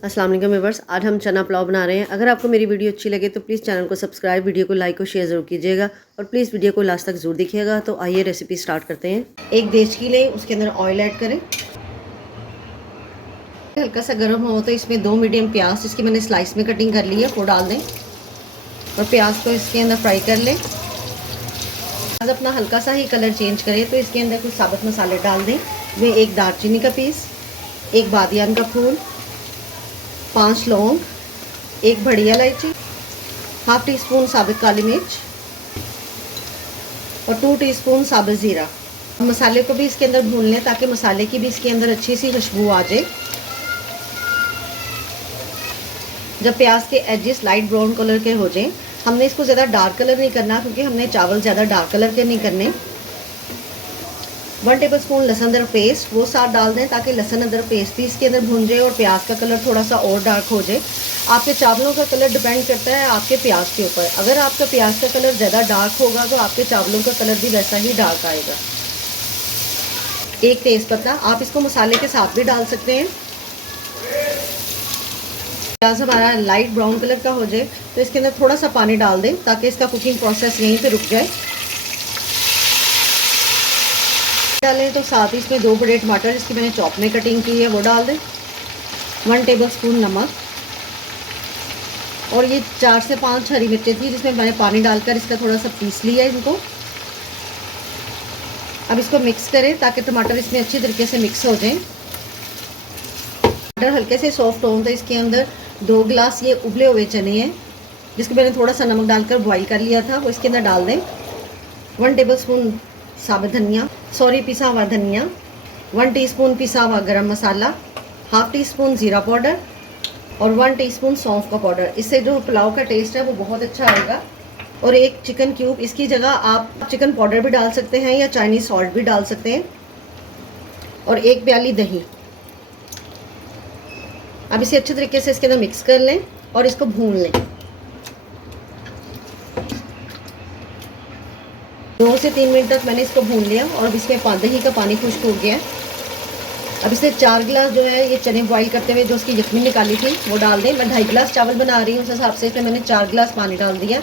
अस्सलाम वालेकुम व्यूअर्स, आज हम चना पुलाव बना रहे हैं। अगर आपको मेरी वीडियो अच्छी लगे तो प्लीज़ चैनल को सब्सक्राइब, वीडियो को लाइक और शेयर ज़रूर कीजिएगा और प्लीज़ वीडियो को लास्ट तक ज़रूर देखिएगा। तो आइए रेसिपी स्टार्ट करते हैं। एक देचकी लें, उसके अंदर ऑयल ऐड करें। हल्का सा गर्म हो तो इसमें 2 मीडियम प्याज, जिसकी मैंने स्लाइस में कटिंग कर ली है, वो डाल दें और प्याज को इसके अंदर फ्राई कर लें। प्याज अपना हल्का सा ही कलर चेंज करे तो इसके अंदर कुछ साबुत मसाले डाल दें। वे एक दालचीनी का पीस, एक बादियान का फूल, 5 लौंग, एक बड़ी इलायची, हाफ टी स्पून साबुत काली मिर्च और 2 टीस्पून साबुत ज़ीरा। मसाले को भी इसके अंदर भून लें ताकि मसाले की भी इसके अंदर अच्छी सी खुशबू आ जाए। जब प्याज के एजेस लाइट ब्राउन कलर के हो जाएं, हमने इसको ज़्यादा डार्क कलर नहीं करना क्योंकि हमने चावल ज़्यादा डार्क कलर के नहीं करने। 1 टेबलस्पून लहसुन अदरक पेस्ट वो साथ डाल दें ताकि लहसुन अदरक पेस्ट भी इसके अंदर भून जाए और प्याज का कलर थोड़ा सा और डार्क हो जाए। आपके चावलों का कलर डिपेंड करता है आपके प्याज के ऊपर। अगर आपका प्याज का कलर ज़्यादा डार्क होगा तो आपके चावलों का कलर भी वैसा ही डार्क आएगा। एक तेज़पत्ता, आप इसको मसाले के साथ भी डाल सकते हैं। प्याज हमारा लाइट ब्राउन कलर का हो जाए तो इसके अंदर थोड़ा सा पानी डाल दें ताकि इसका कुकिंग प्रोसेस यहीं पे रुक जाए। डालें तो साथ ही इसमें 2 बड़े टमाटर, जिसकी मैंने चॉप में कटिंग की है, वो डाल दें। 1 टेबलस्पून नमक और ये 4 से 5 हरी मिर्चें थी जिसमें मैंने पानी डालकर इसका थोड़ा सा पीस लिया है इनको। अब इसको मिक्स करें ताकि टमाटर इसमें अच्छी तरीके से मिक्स हो जाएं। टमाटर हल्के से सॉफ्ट हों तो इसके अंदर 2 गिलास ये उबले हुए चने हैं जिसको मैंने थोड़ा सा नमक डालकर बॉईल कर लिया था, वो इसके अंदर डाल दें। 1 टेबलस्पून साबुत धनिया, पिसा हुआ धनिया, 1 टीस्पून पिसा हुआ गरम मसाला, हाफ टी स्पून ज़ीरा पाउडर और 1 टीस्पून सौंफ का पाउडर। इससे जो पुलाव का टेस्ट है वो बहुत अच्छा आएगा। और एक चिकन क्यूब, इसकी जगह आप चिकन पाउडर भी डाल सकते हैं या चाइनीज़ सॉल्ट भी डाल सकते हैं। और 1 प्याली दही। अब इसे अच्छे तरीके से इसके अंदर मिक्स कर लें और इसको भून लें। 2 से 3 मिनट तक मैंने इसको भून लिया और अब इसमें दही का पानी खुश्क हो गया। अब इससे 4 गिलास जो है ये चने बॉईल करते हुए जो उसकी यखनी निकाली थी वो डाल दें। मैं 2.5 गिलास चावल बना रही हूँ, उस हिसाब से इसमें मैंने 4 गिलास पानी डाल दिया।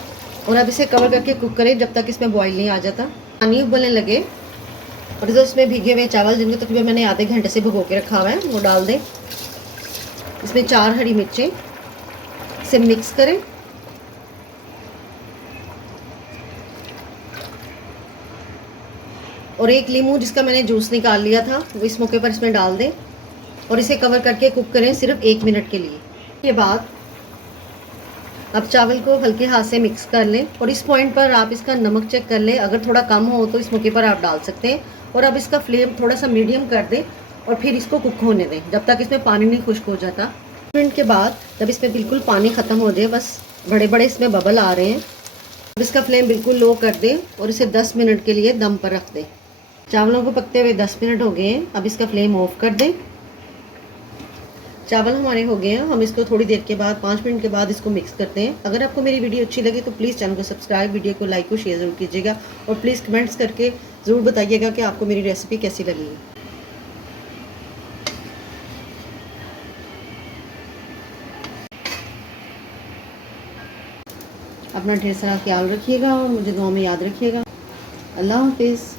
और अब इसे कवर करके कुक करें जब तक इसमें बॉईल नहीं आ जाता। पानी उबलने लगे और जो इसमें भीगे हुए चावल जिनको तकरीबन मैंने आधे घंटे से भिगो के रखा हुआ है वो डाल दें। इसमें 4 हरी मिर्चें, इसे मिक्स करें और 1 लीमू जिसका मैंने जूस निकाल लिया था वो इस मौके पर इसमें डाल दें और इसे कवर करके कुक करें सिर्फ 1 मिनट के लिए। के बाद अब चावल को हल्के हाथ से मिक्स कर लें और इस पॉइंट पर आप इसका नमक चेक कर लें, अगर थोड़ा कम हो तो इस मौके पर आप डाल सकते हैं। और अब इसका फ्लेम थोड़ा सा मीडियम कर दें और फिर इसको कुक होने दें जब तक इसमें पानी नहीं खुश्क हो जाता। 1 मिनट के बाद जब इसमें बिल्कुल पानी ख़त्म हो जाए, बस बड़े बड़े इसमें बबल आ रहे हैं, अब इसका फ्लेम बिल्कुल लो कर दें और इसे 10 मिनट के लिए दम पर रख दें। चावलों को पकते हुए 10 मिनट हो गए हैं, अब इसका फ्लेम ऑफ कर दें। चावल हमारे हो गए हैं, हम इसको थोड़ी देर के बाद 5 मिनट के बाद इसको मिक्स करते हैं। अगर आपको मेरी वीडियो अच्छी लगे तो प्लीज़ चैनल को सब्सक्राइब, वीडियो को लाइक और शेयर ज़रूर कीजिएगा और प्लीज़ कमेंट्स करके ज़रूर बताइएगा कि आपको मेरी रेसिपी कैसी लगी। अपना ढेर सारा ख्याल रखिएगा और मुझे दुआ में याद रखिएगा। अल्लाह हाफिज़।